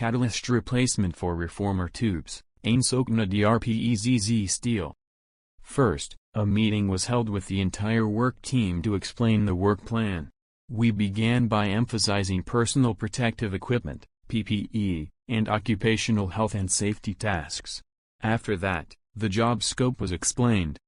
catalyst replacement for reformer tubes, Ainsokna DRPEZZ steel. First, a meeting was held with the entire work team to explain the work plan. We began by emphasizing personal protective equipment, PPE, and occupational health and safety tasks. After that, the job scope was explained.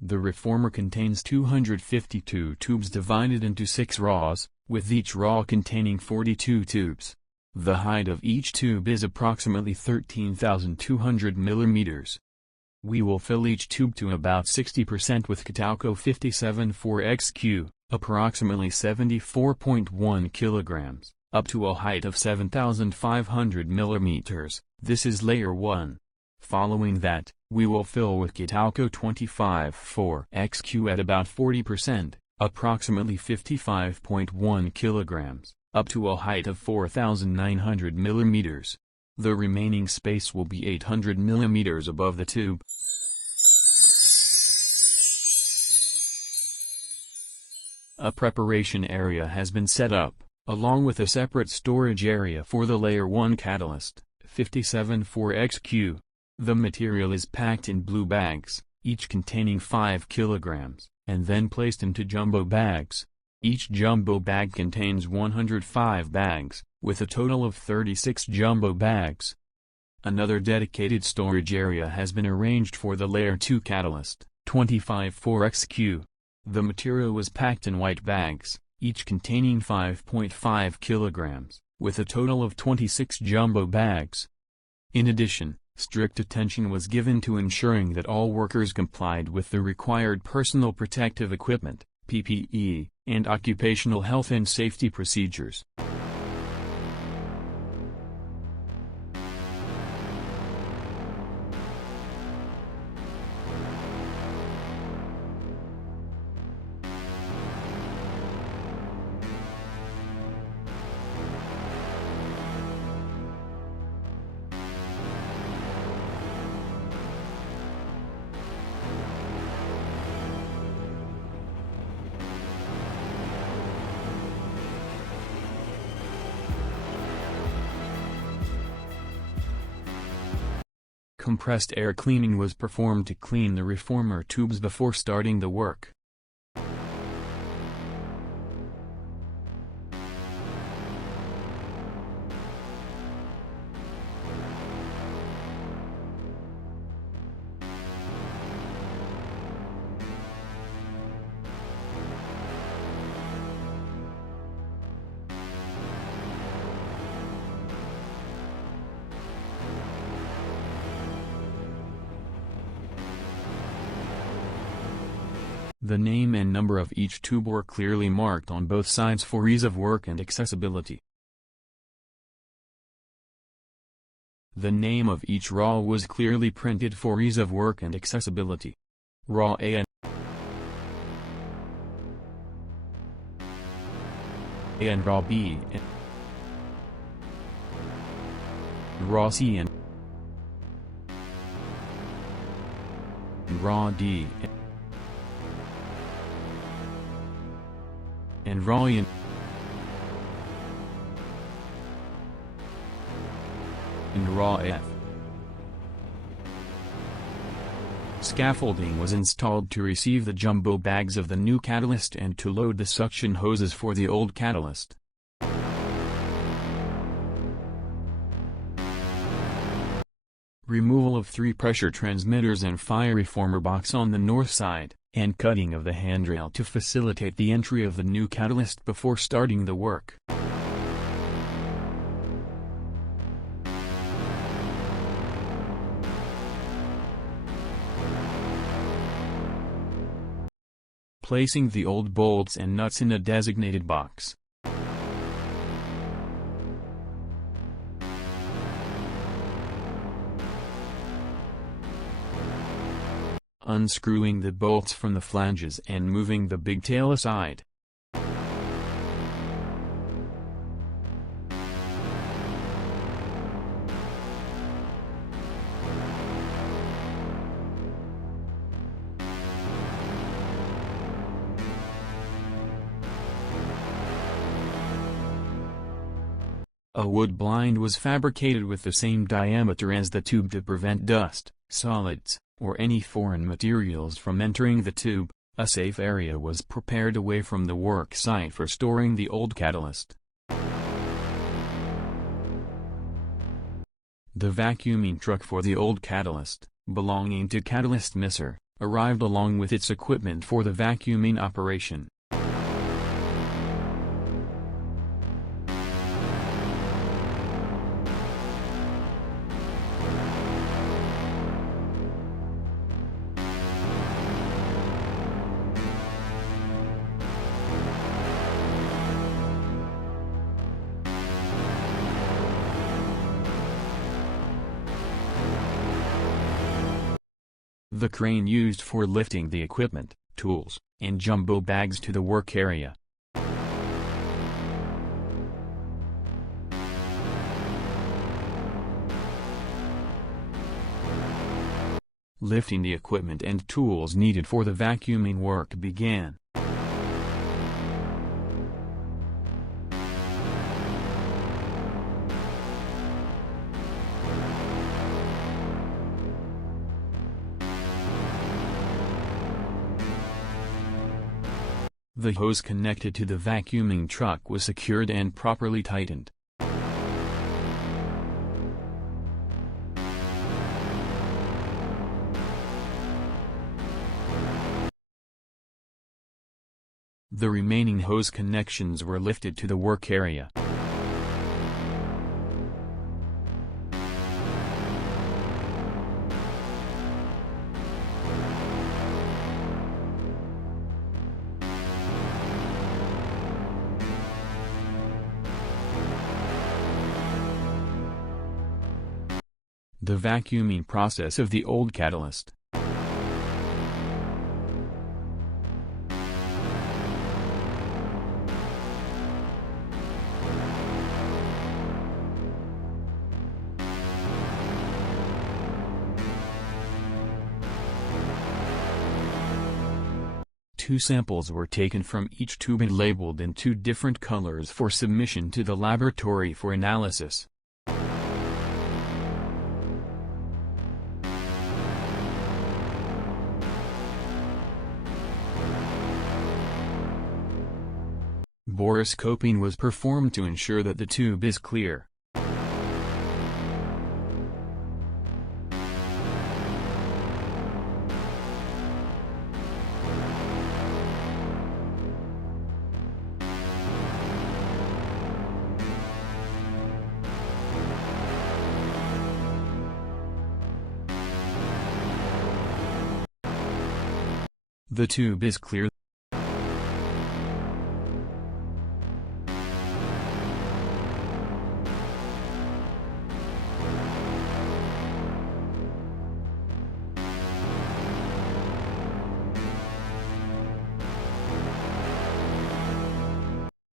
The reformer contains 252 tubes divided into 6 raws, with each raw containing 42 tubes. The height of each tube is approximately 13,200 millimeters. We will fill each tube to about 60% with Catalco 57-4XQ, approximately 74.1 kilograms, up to a height of 7,500 millimeters. This is layer 1. Following that, we will fill with Catalco 25-4XQ at about 40%, approximately 55.1 kilograms, up to a height of 4,900 millimeters. The remaining space will be 800 millimeters above the tube. A preparation area has been set up, along with a separate storage area for the Layer 1 catalyst, 57-4XQ. The material is packed in blue bags, each containing 5 kilograms, and then placed into jumbo bags. Each jumbo bag contains 105 bags, with a total of 36 jumbo bags. Another dedicated storage area has been arranged for the Layer 2 catalyst, 25-4XQ. The material was packed in white bags, each containing 5.5 kilograms, with a total of 26 jumbo bags. In addition, strict attention was given to ensuring that all workers complied with the required personal protective equipment, PPE, and occupational health and safety procedures. Compressed air cleaning was performed to clean the reformer tubes before starting the work. The name and number of each tube were clearly marked on both sides for ease of work and accessibility. The name of each raw was clearly printed for ease of work and accessibility. Raw A and Raw B and Raw C and Raw D and Raw E and Raw F. Scaffolding was installed to receive the jumbo bags of the new catalyst and to load the suction hoses for the old catalyst. Removal of 3 pressure transmitters and fire reformer box on the north side, and cutting of the handrail to facilitate the entry of the new catalyst before starting the work. Placing the old bolts and nuts in a designated box. Unscrewing the bolts from the flanges and moving the big tail aside. A wood blind was fabricated with the same diameter as the tube to prevent dust, solids, or any foreign materials from entering the tube. A safe area was prepared away from the work site for storing the old catalyst. The vacuuming truck for the old catalyst, belonging to Catalyst Misser, arrived along with its equipment for the vacuuming operation. The crane used for lifting the equipment, tools, and jumbo bags to the work area. Lifting the equipment and tools needed for the vacuuming work began. The hose connected to the vacuuming truck was secured and properly tightened. The remaining hose connections were lifted to the work area. The vacuuming process of the old catalyst. Two samples were taken from each tube and labeled in two different colors for submission to the laboratory for analysis. Borescoping was performed to ensure that the tube is clear. The tube is clear.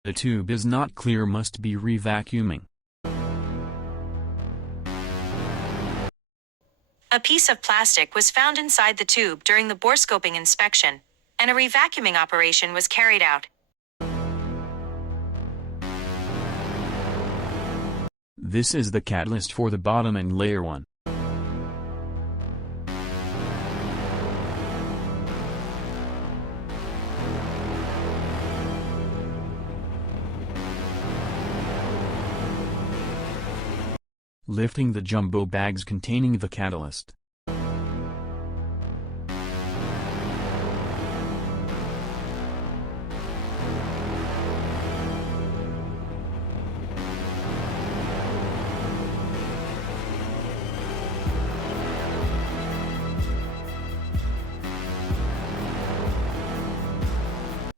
The tube is not clear, must be re-vacuuming. A piece of plastic was found inside the tube during the borescoping inspection, and a re-vacuuming operation was carried out. This is the catalyst for the bottom and layer 1. Lifting the jumbo bags containing the catalyst.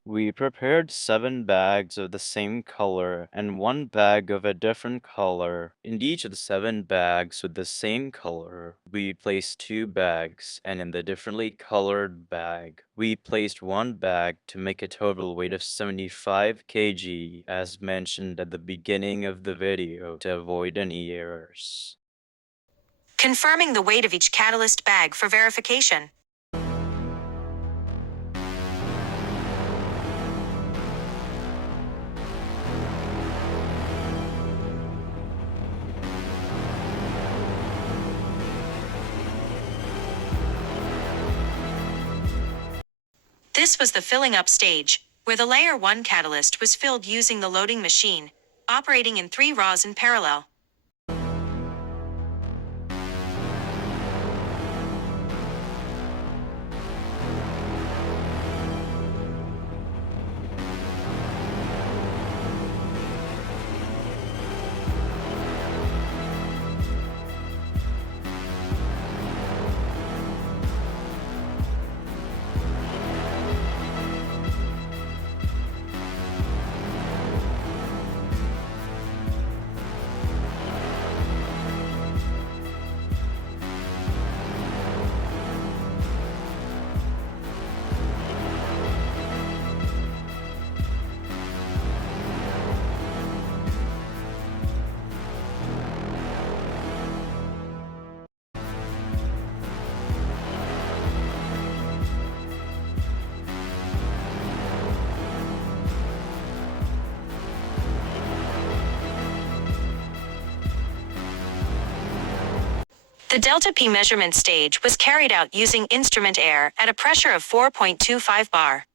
We prepared 7 bags of the same color and 1 bag of a different color. In each of the 7 bags with the same color, we placed 2 bags, and in the differently colored bag, we placed 1 bag to make a total weight of 75 kg as mentioned at the beginning of the video to avoid any errors. Confirming the weight of each catalyst bag for verification. This was the filling up stage, where the layer 1 catalyst was filled using the loading machine, operating in 3 rows in parallel. The delta P measurement stage was carried out using instrument air at a pressure of 4.25 bar.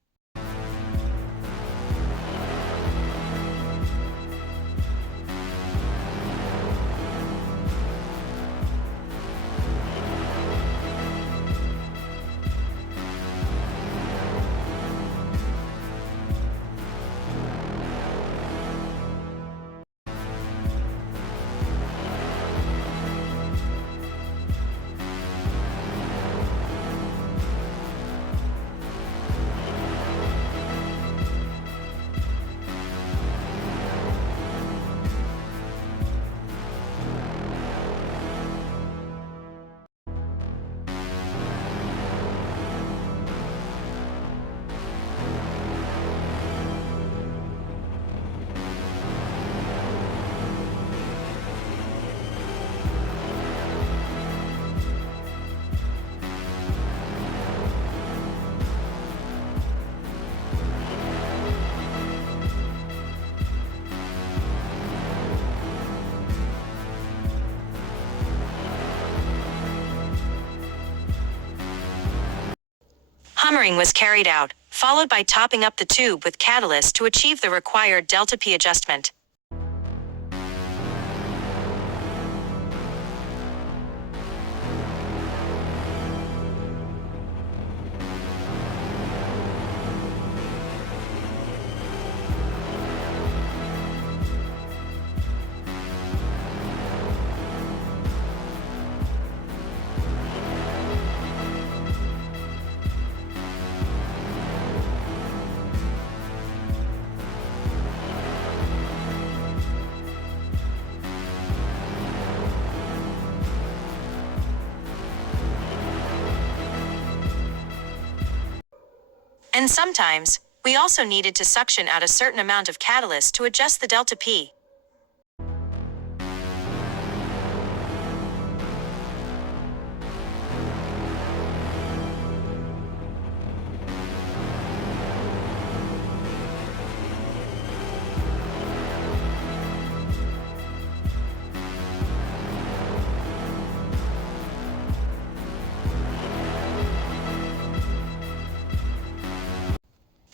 Hammering was carried out, followed by topping up the tube with catalyst to achieve the required delta P adjustment. And sometimes, we also needed to suction out a certain amount of catalyst to adjust the delta P.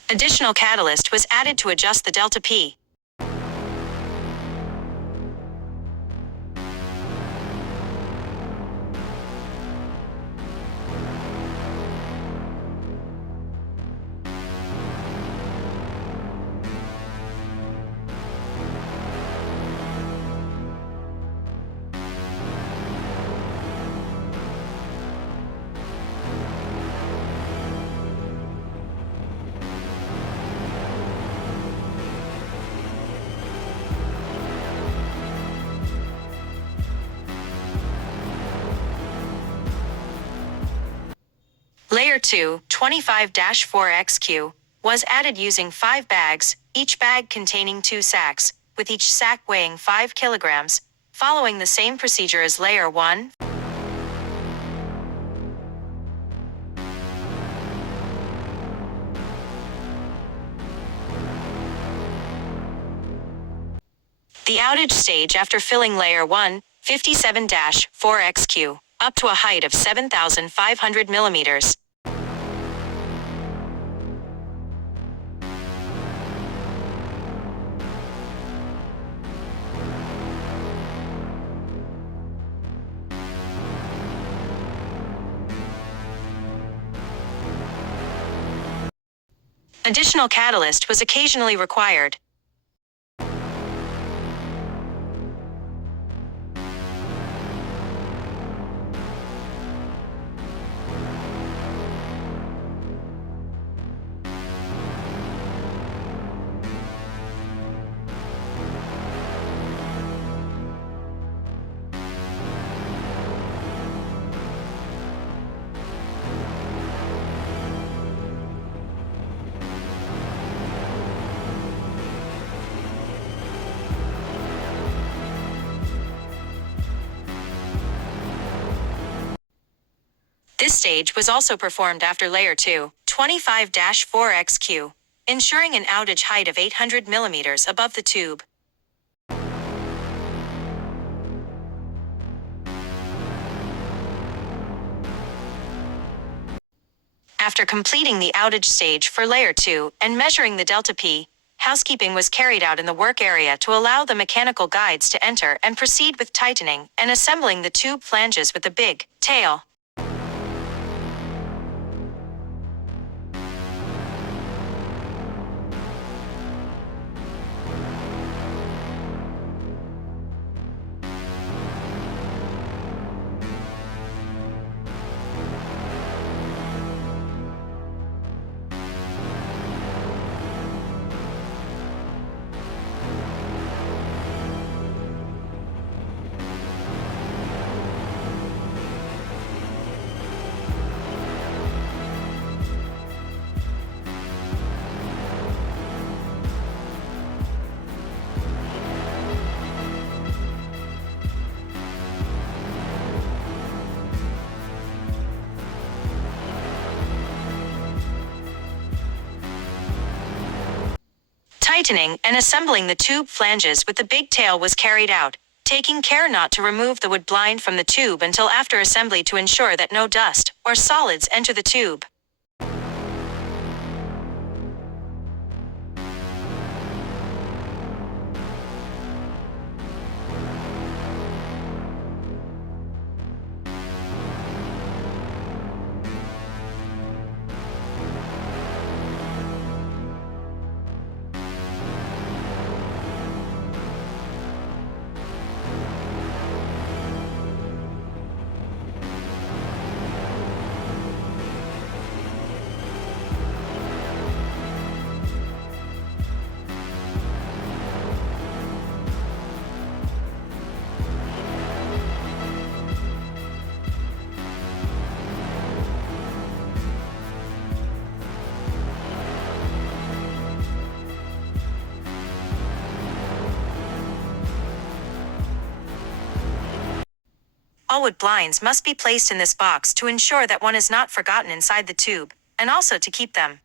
Additional catalyst was added to adjust the delta P. Layer 2, 25-4XQ, was added using 5 bags, each bag containing 2 sacks, with each sack weighing 5 kilograms, following the same procedure as Layer 1. The outage stage after filling Layer 1, 57-4XQ, up to a height of 7,500 millimeters. Additional catalyst was occasionally required. This stage was also performed after layer 2, 25-4XQ, ensuring an outage height of 800 mm above the tube. After completing the outage stage for layer 2 and measuring the delta P, housekeeping was carried out in the work area to allow the mechanical guides to enter and proceed with tightening and assembling the tube flanges with the big tail. Tightening and assembling the tube flanges with the big tail was carried out, taking care not to remove the wood blind from the tube until after assembly to ensure that no dust or solids enter the tube. All wood blinds must be placed in this box to ensure that one is not forgotten inside the tube, and also to keep them